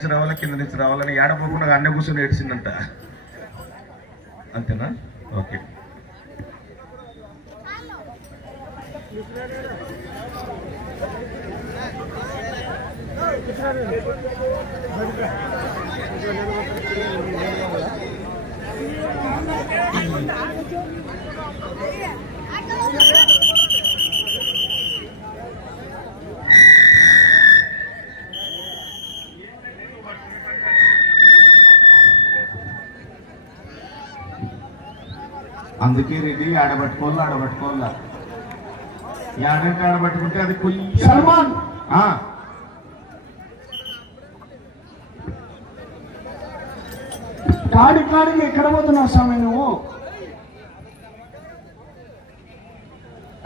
నుంచి రావాలా కింద నుంచి రావాలని ఏడపోకుండా అన్న కూర్చొని ఏడ్చిందంట. అంతేనా? ఓకే. అందుకే రెడ్డి ఆడబట్టుకోవాలా ఆడబట్టుకోవాలా ఏడంటే ఆడబట్టుకుంటే అది కొయ్య సల్మాన్! ఆ, కాడి కాడికి ఎక్కడ పోతున్నావు స్వామి నువ్వు?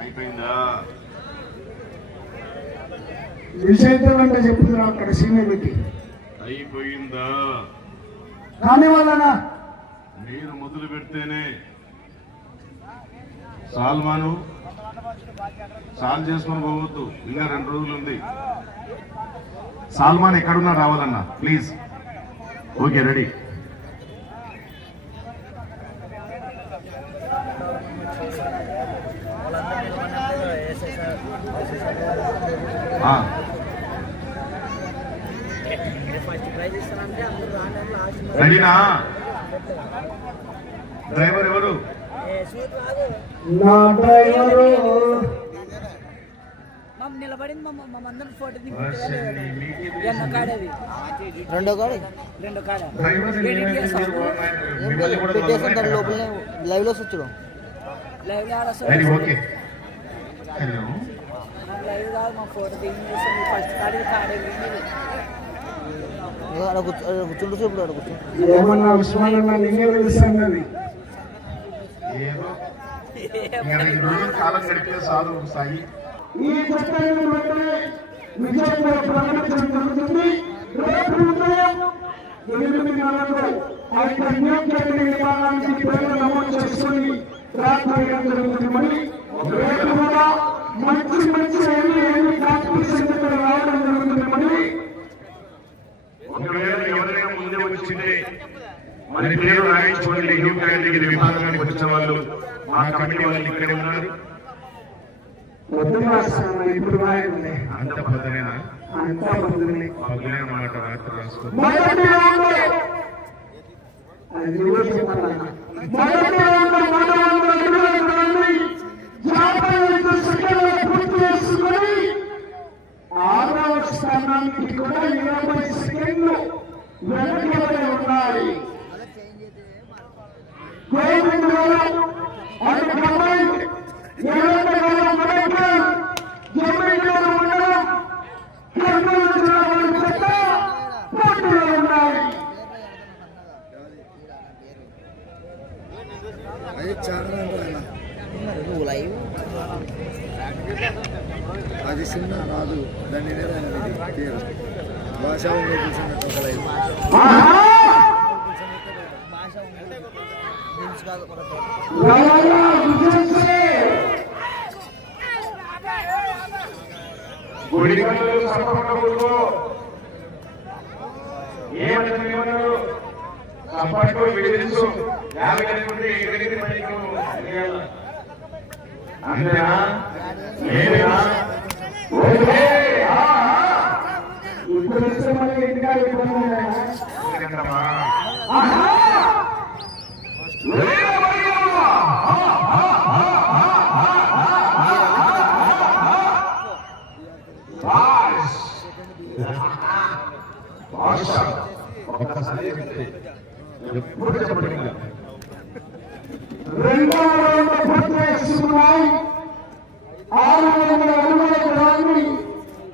అయిపోయిందా? విషయంతో అంటే చెప్తున్నావు అక్కడ సీనియర్ పెట్టి. అయిపోయిందా? కానీ వాళ్ళనా మీరు మొదలు పెడితేనే సాల్మాను సాల్ చేసుకొని పోవద్దు. ఇంకా రెండు రోజులు ఉంది సాల్మాన్ ఎక్కడున్నా రావాలన్నా ప్లీజ్. Okay ready. రెడీనా? డ్రైవర్ ఎవరు? నా డ్రైవరు రెండో కాడ. రెండు కాడ. కూడా దాని లోపలనే. లైవ్లో చూచడం లైవ్ లైవ్ కాదు మా ఫోటో ఫస్ట్ కాడది కాడేది కూర్చుంటూ చూపుడు ఆడ కూర్చో ఏమన్నా అన్న నిన్నే ఏదో ఇంకా రెండు రోజులు కాలం గడిపితే చాలు సాయి. ఈ చట్టాన్ని బట్టి ప్రకటించడం జరుగుతుంది. రేపు ఉదయం ఎనిమిదిన్నరకు ఆ యొక్క న్యూ కేటగిరీ విభాగానికి పేర్లు నమోదు చేసుకుని రాత్రి జరుగుతుంది మళ్ళీ రేపు కూడా మంచి మంచి ఇక్కడ రావడం జరుగుతుంది మళ్ళీ ఒకవేళ ఎవరైనా ముందే వచ్చింటే మన పేరు రాయించుకోండి న్యూ కేటగిరీ విభాగానికి వచ్చిన వాళ్ళు. మా కమిటీ వాళ్ళు ఇక్కడే ఉన్నారు. ఇప్పుడు అంత పగులే మాట రాసుకో మొదటి రౌండ్ అది నువ్వే చెప్పాలన్నా మొదటి రౌండ్ మూడు వందల అడుగుల దూరాన్ని యాభై ఐదు సెకండ్ల పూర్తి చేసుకుని ఆరవ స్థానానికి కూడా ఇరవై సెకండ్లు వెనకబడి ఉన్నాయి గోవింద్ గారు అటు కమాండ్ ఎర్రన్న గారు కలెక్టర్ జమీందారు మండలం కర్నూలు జిల్లా వారి చెత్త పోటీలో ఉన్నాయి అది చాలా అన్న నువ్వు లైవ్ అది కాదు రాదు దాన్ని పేరు భాష ఉండే కూర్చున్నట్టు ఒక లైవ్ భాష విడిదించు యాభై నుండి పైకి అంతేనా లేదేనా ఓకే ఆ, ఆ. ఇప్పుడు వస్తే మళ్ళీ ఇంటికాడ ఇబ్బంది ఉన్నాయా? ఎందుకంటమ్మా? ఆహా! లేదా మరి అమ్మా? ఆ, ఆ, ఆ, ఆ, ఆ, ఆ, ఆ, ఆ. బాస్. బాషా. ఒక్కసారి చెప్తే ఎప్పుడు చెప్పండి ఇంకా. రెండవ రౌండ్ పూర్తి చేసుకున్నాయి ఆరు వందల అడుగుల దూరాన్ని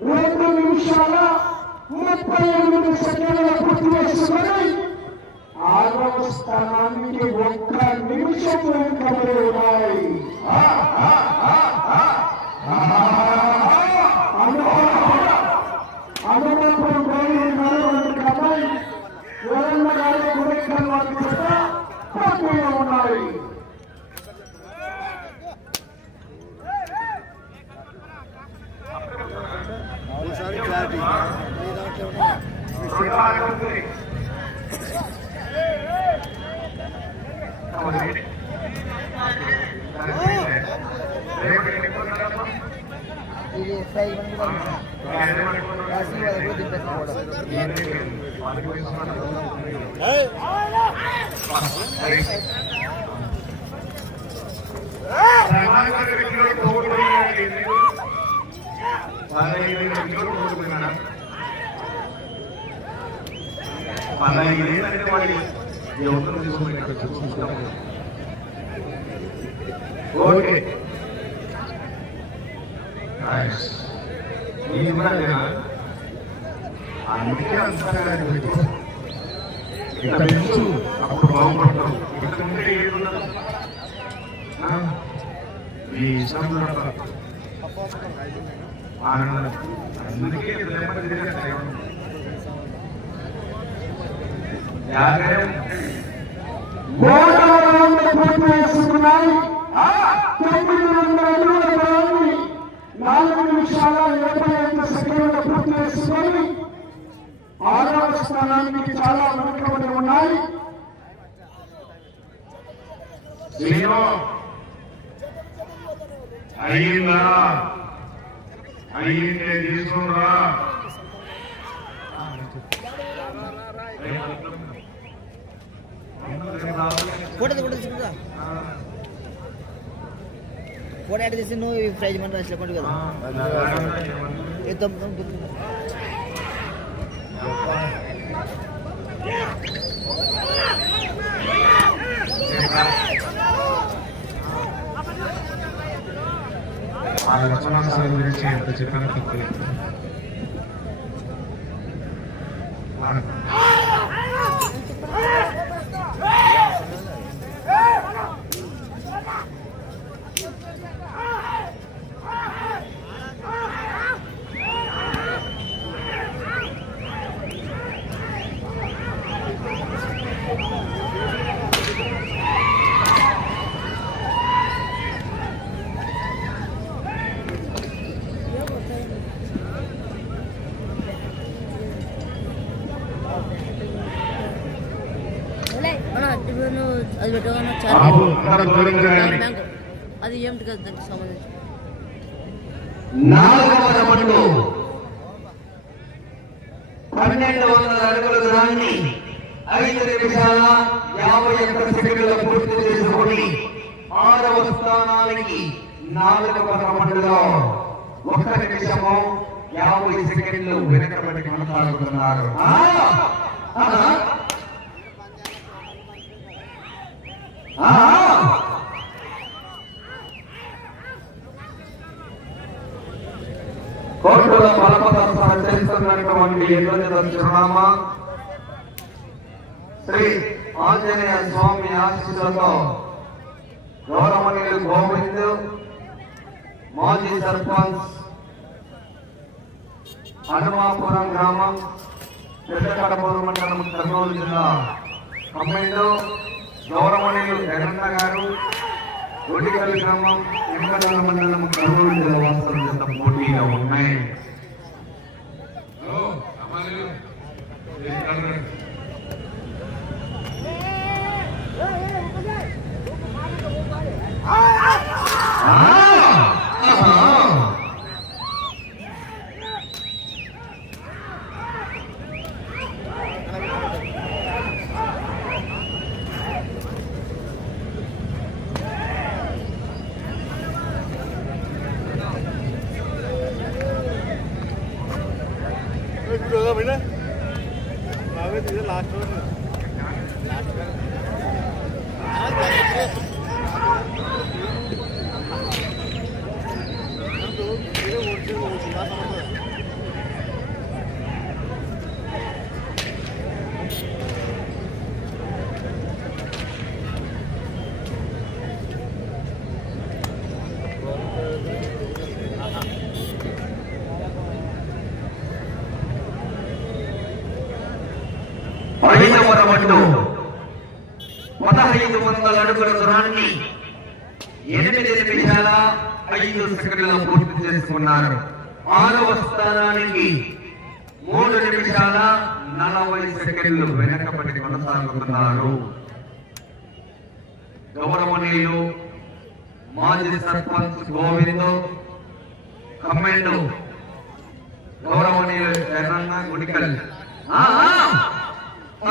రెండు నిమిషాల ముప్పై ఎనిమిది సెకండ్ల పూర్తి చేసుకుని ఆరవ స్థానానికి ఒక్క నిమిషం వెనుకబడి ఉన్నాయి అనుమపురం గోవింద్ గారు రెండు కమాయి వరన్న గారు గురేకల్ వారి చేత పోటీలో ఉన్నాయి ఒకసారి క్లారిటీ మీ దాంట్లో ఉన్న రెండు పక్కనే. కావాలి. రేపటి నిప్పున్నారమ్మా? ఇది ప్రైజ్ మనీ కూడా. రాసి కూడా కూడా. ఓకే ఇది కూడా లేదా అందుకే అంతగా పెట్టుకో పెంచు అప్పుడు బాగుపడతావు ఇక ఉంటే మీ ఇష్టం అందుకే పూర్తి చేసుకున్నాయి. తొమ్మిది వందల నాలుగు నిమిషాల ఇరవై ఐదు సెకండ్ల పూర్తి చేసుకొని ఆరవ స్థానానికి చాలా వెనుకబడి ఉన్నాయి. అయ్యిందా? అయ్యిందే తీసుకురా ఫోటో తీసుకుంటా ఫోటో యాడ్ చేసి నువ్వు ఈ ప్రైజ్ మనీ రాసి లేకుండా కదా ఏ తప్పు తప్పు తప్పు. ఆ రచనా సార్ గురించి ఎంత చెప్పినా తక్కువే నువ్వు అది పెట్టగానే అది ఏమిటి కదా దానికి సంబంధించి? పన్నెండు వందల అడుగుల దూరాన్ని ఐదు నిమిషాల యాభై ఒక్క సెకండ్ల పూర్తి చేసుకొని ఆరవ స్థానానికి నాలుగవ రౌండ్లో ఒక్క నిమిషము యాభై సెకండ్లు వెనకబడి కొనసాగుతున్నారు ఆ! ఎదురు చిరునామా శ్రీ ఆంజనేయ స్వామి ఆశీస్సులతో గౌరవనీయులు గోవింద్ మాజీ సర్పంచ్ హనుమాపురం గ్రామం పెద్దకడపూరు మండలం కర్నూలు జిల్లా అమ్మాయిలో గౌరవనీయులు జగన్న గారు ఒడిగల్ గ్రామం ఎంగళ మండలం కర్నూలు జిల్లా వాస్తవం పోటీగా ఉన్నాయి. लास्ट ఐదవ రౌండ్ పదహైదు వందల అడుగుల దూరాన్ని ఎనిమిది నిమిషాల ఐదు సెకండ్ల పూర్తి చేసుకున్నారు. ఆరవ స్థానానికి మూడు నిమిషాల నలభై సెకండ్లు వెనకబడి కొనసాగుతున్నారు. గౌరవనీయులు మాజీ సర్పంచ్ గోవిందు కమ్మెండు గౌరవనీయులు ఎర్రన్న గుడికల్. ఆ,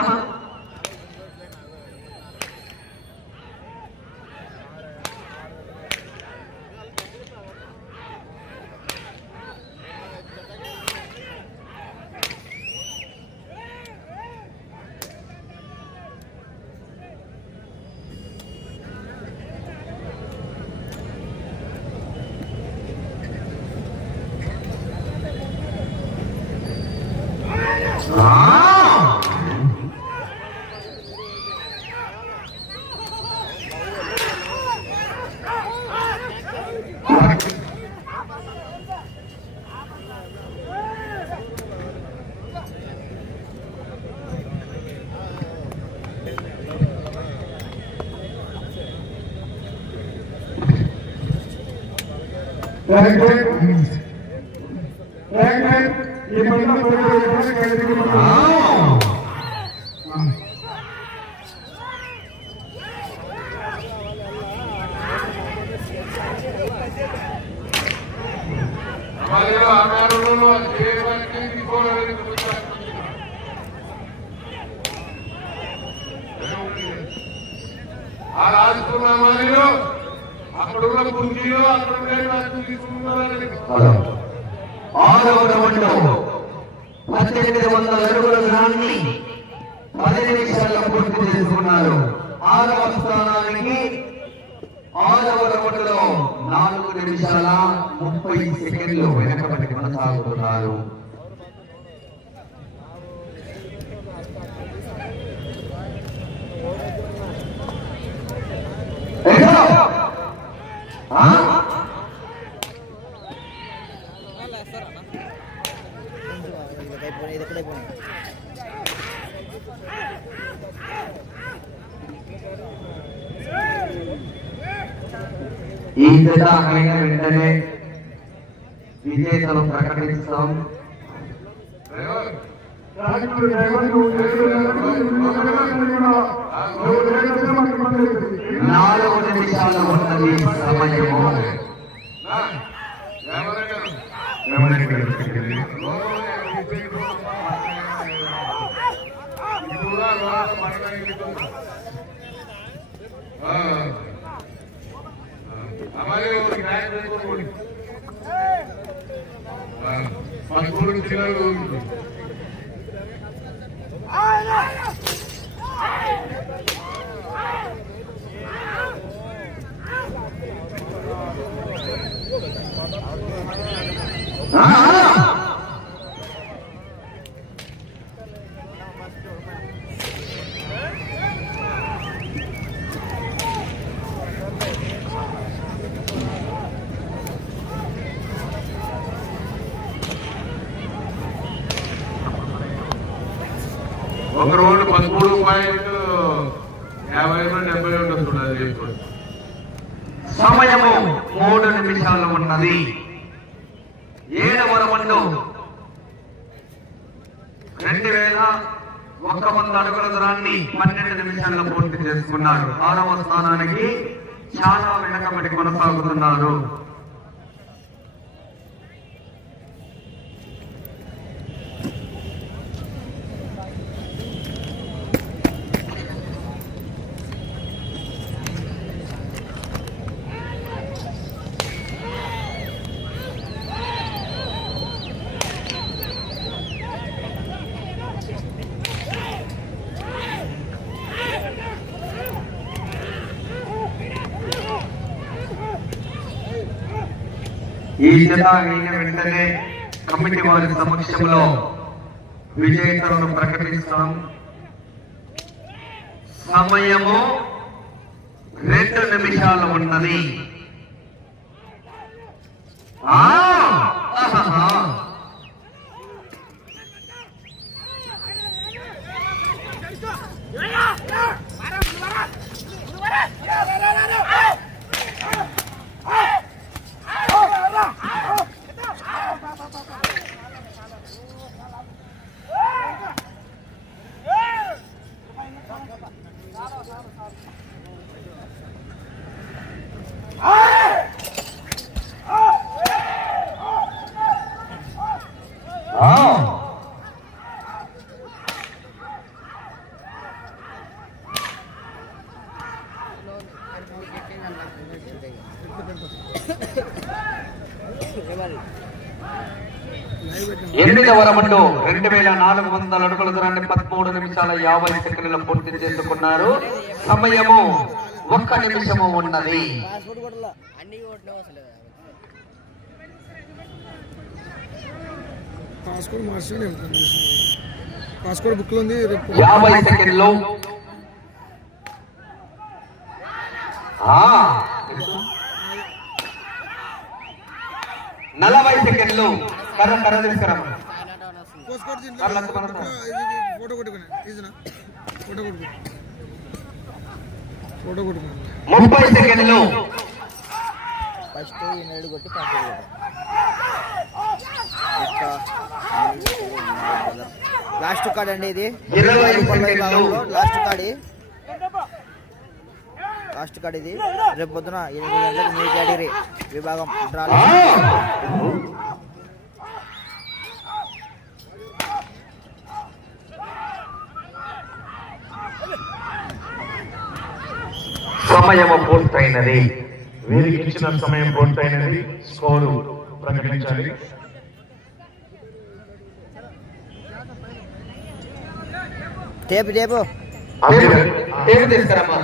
రైట్ రైట్ రైట్ ఈ బండ ఆరవ రౌండ్లో పద్దెనిమిది వందల అడుగుల దూరాన్ని పది నిమిషాల్లో పూర్తి చేసుకున్నారు ఆరవ స్థానానికి ఆరవ రౌండ్లో నాలుగు నిమిషాల ముప్పై సెకండ్లు వెనకబడి కొనసాగుతున్నారు ఎక్కడ? ఆ? ఇది అయిపోయినాయి ఇది ఎక్కడ అయిపోయినాయి ఈ జత అయిన వెంటనే విజేతలు ప్రకటిస్తాం. నాలుగు ప్రపంచంలో ¡Ah! ah. ఒక్క వంద అడుగుల దూరాన్ని పన్నెండు నిమిషాల్లో పూర్తి చేసుకున్నారు. ఆరవ స్థానానికి చాలా వెనకబడి కొనసాగుతున్నారు. ఈ జత అయిన వెంటనే కమిటీ వారి సమక్షంలో విజేతలను ప్రకటిస్తాం. సమయము రెండు నిమిషాలు ఉన్నది. ఆ! ఎనిమిదవ రౌండ్ వేల నాలుగు వందల అడుగుల దూరాన్ని పదమూడు నిమిషాల యాభై సెకండ్ల పూర్తి చేసుకున్నారు సమయము ఒక్క నిమిషము ఉన్నది. ఉంది యాభై సెకండ్లు. నలభై సెకండ్లు. కర్ర కర్ర తీసుకురమ్మ పాస్పోర్ట్ దీంట్లో కర్ర లక్ష పడతా. ఇది- ఇది ఫోటో కొట్టుకుని తీసిన. ఫోటో కొట్టుకుని. ఫోటో కొట్టుకుని. ముప్పై సెకండ్లు. ఫస్ట్ ఈనాడు కొట్టి లాస్ట్ కార్డ్ అండి ఇది. లాస్ట్ కార్డ్ ఇది. లాస్ట్ కార్డ్ ఇది. రేపు పొద్దున ఎనిమిది గంటలకు మీ కేటగిరీ విభాగం డ్రా ఆ, సమయము పూర్తయినది వీరికి ఇచ్చిన సమయం పూర్తయినది. స్కోరు ప్రకటించాలి టేపు టేపు. ఏమి తీసుకురమ్మా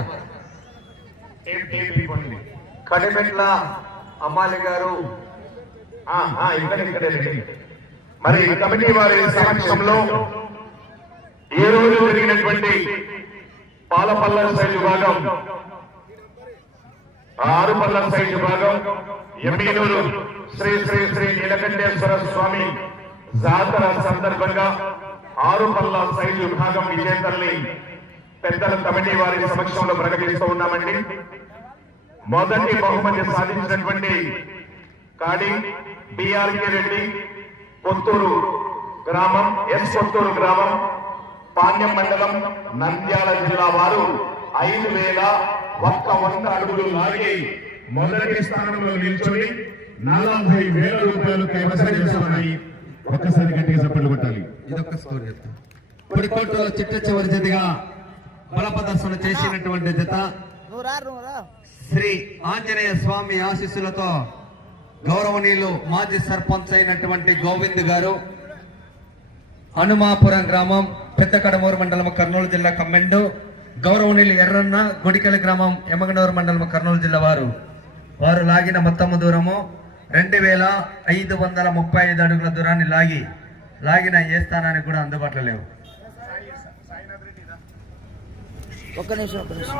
టేప్ టేప్ ఇవ్వండి కడిమెట్ల అమ్మాలి గారు. ఇక్కడ ఇక్కడే. మరి కమిటీ వారి సమక్షంలో ఈ రోజు జరిగినటువంటి పాలపల్ల సైజు భాగం ఆరుపల్ల సైడ్ భాగం ఎమ్మినూరు శ్రీ శ్రీ శ్రీ నీలకంఠేశ్వర స్వామి జాతర సందర్భంగా ఆరుపల్ల సైడ్ విభాగం విజేతల్ని పెద్దల కమిటీ వారి సమక్షంలో ప్రకటిస్తూ ఉన్నామండి. మొదటి బహుమతి సాధించినటువంటి కాడి బిఆర్కే రెడ్డి పొత్తూరు గ్రామం ఎస్ పొత్తూరు గ్రామం పాణ్యం మండలం నంద్యాల జిల్లా వారు ఐదు వేల ఒక్క వంద అడుగులు లాగి మొదటి స్థానంలో నిల్చొని నలభై వేల రూపాయలు కైవసం చేశామని ఒక్కసారి గట్టిగా చప్పట్లు కొట్టాలి. ఇదొక స్కోర్ చెప్తా. పుడికోటలో చిట్ట చివరి జతగా బల ప్రదర్శన చేసినటువంటి జత శ్రీ ఆంజనేయ స్వామి ఆశీస్సులతో గౌరవనీయులు మాజీ సర్పంచ్ అయినటువంటి గోవింద్ గారు హనుమాపురం గ్రామం పెద్దకడమూరు మండలం కర్నూలు జిల్లా కమ్మెండు గౌరవనీయులు ఎర్రన్న గుడికల గ్రామం ఎమ్మగనూరు మండలం కర్నూలు జిల్లా వారు. వారు లాగిన మొత్తము దూరము రెండు వేల ఐదు వందల ముప్పై ఐదు అడుగుల దూరాన్ని లాగి లాగిన ఏ స్థానానికి కూడా అందుబాటులో లేవు. ఒక్క నిమిషం ఒక్క నిమిషం.